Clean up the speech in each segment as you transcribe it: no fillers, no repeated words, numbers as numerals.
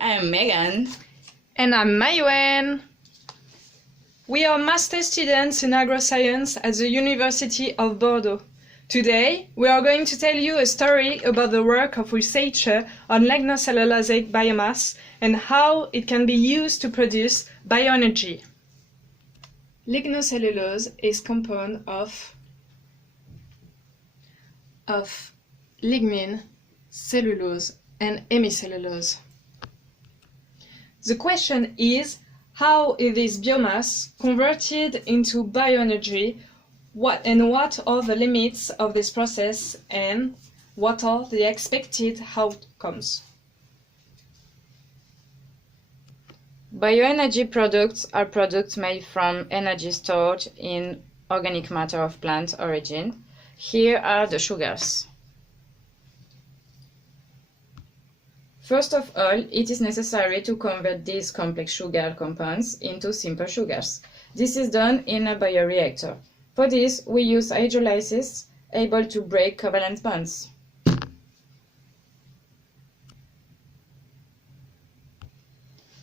I am Mégane. And I'm Maïwenn. We are master students in agroscience at the University of Bordeaux. Today, we are going to tell you a story about the work of researchers on lignocellulosic biomass and how it can be used to produce bioenergy. Lignocellulose is composed of lignin, cellulose, and hemicellulose. The question is, how is this biomass converted into bioenergy? What are the limits of this process, and what are the expected outcomes? Bioenergy products are products made from energy stored in organic matter of plant origin. Here are the sugars. First of all, it is necessary to convert these complex sugar compounds into simple sugars. This is done in a bioreactor. For this, we use hydrolysis, able to break covalent bonds.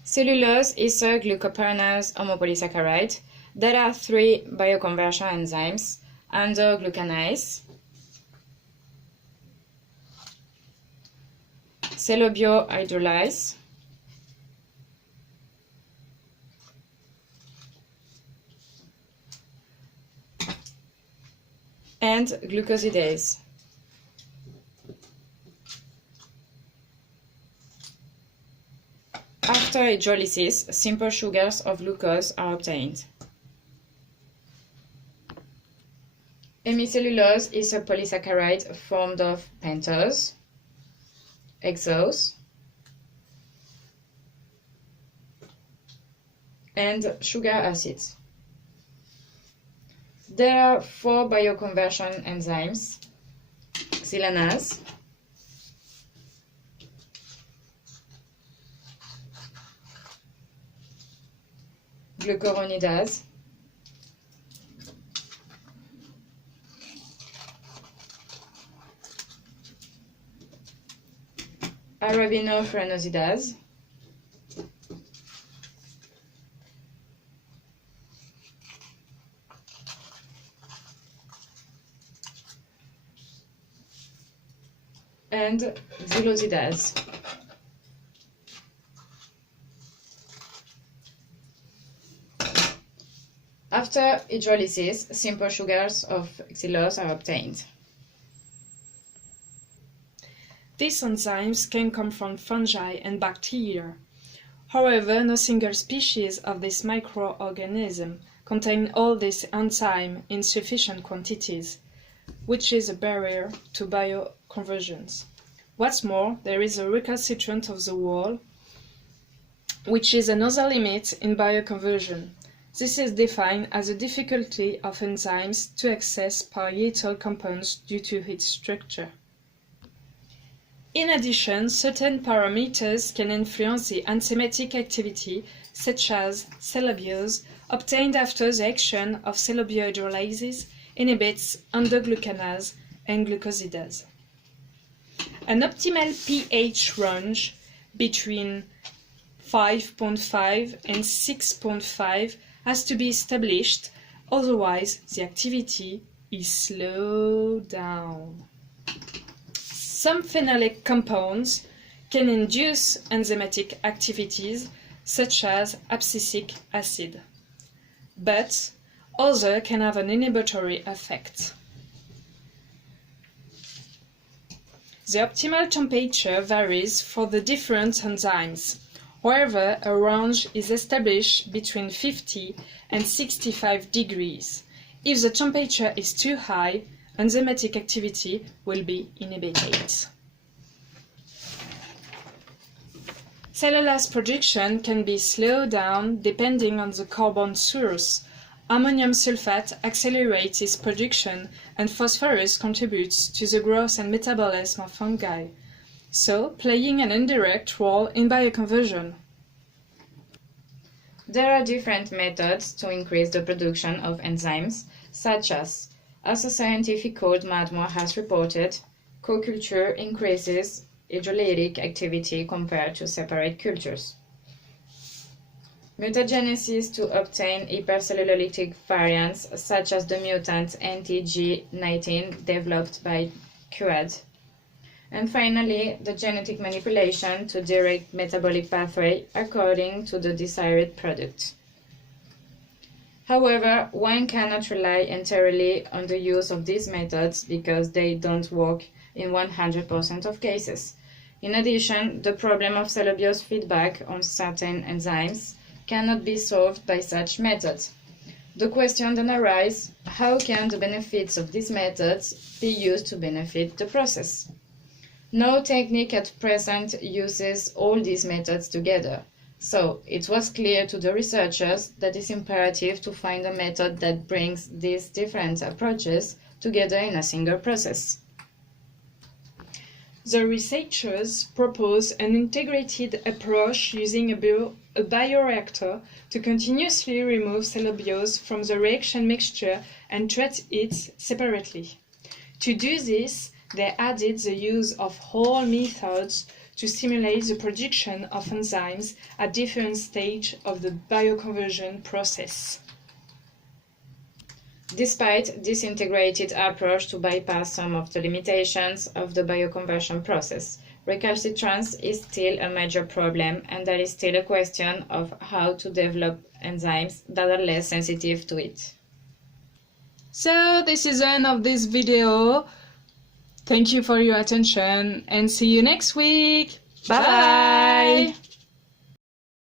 Cellulose is a glucopyranose homopolysaccharide. There are three bioconversion enzymes: endoglucanase, cellobiohydrolase, and glucosidase. After hydrolysis, simple sugars of glucose are obtained. Hemicellulose is a polysaccharide formed of pentose, hexose, and sugar acids. There are four bioconversion enzymes: xylanase, glucuronidase, arabinofurantosidase, and xylosidase. After hydrolysis, simple sugars of xylose are obtained. These enzymes can come from fungi and bacteria. However, no single species of this microorganism contain all these enzymes in sufficient quantities, which is a barrier to bioconversions. What's more, there is a recalcitrant of the wall, which is another limit in bioconversion. This is defined as a difficulty of enzymes to access parietal compounds due to its structure. In addition, certain parameters can influence the enzymatic activity, such as cellobiose, obtained after the action of cellobiohydrolases inhibits endoglucanase and glucosidase. An optimal pH range between 5.5 and 6.5 has to be established, otherwise the activity is slowed down. Some phenolic compounds can induce enzymatic activities, such as abscisic acid, but others can have an inhibitory effect. The optimal temperature varies for the different enzymes. However, a range is established between 50 and 65 degrees. If the temperature is too high, enzymatic activity will be inhibited. Cellulose production can be slowed down depending on the carbon source. Ammonium sulfate accelerates its production, and phosphorus contributes to the growth and metabolism of fungi, so playing an indirect role in bioconversion. There are different methods to increase the production of enzymes, such as a scientific code Madmore has reported, co-culture increases hydrolytic activity compared to separate cultures. Mutagenesis to obtain hypercellulolytic variants such as the mutant NTG19 developed by QAD. And finally, the genetic manipulation to direct metabolic pathway according to the desired product. However, one cannot rely entirely on the use of these methods because they don't work in 100% of cases. In addition, the problem of cell abuse feedback on certain enzymes cannot be solved by such methods. The question then arises, how can the benefits of these methods be used to benefit the process? No technique at present uses all these methods together. So, it was clear to the researchers that it's imperative to find a method that brings these different approaches together in a single process. The researchers propose an integrated approach using a bioreactor to continuously remove cell abuse from the reaction mixture and treat it separately. To do this, they added the use of whole methods to stimulate the production of enzymes at different stages of the bioconversion process. Despite this integrated approach to bypass some of the limitations of the bioconversion process, recalcitrance is still a major problem, and there is still a question of how to develop enzymes that are less sensitive to it. So this is the end of this video. Thank you for your attention and see you next week. Bye!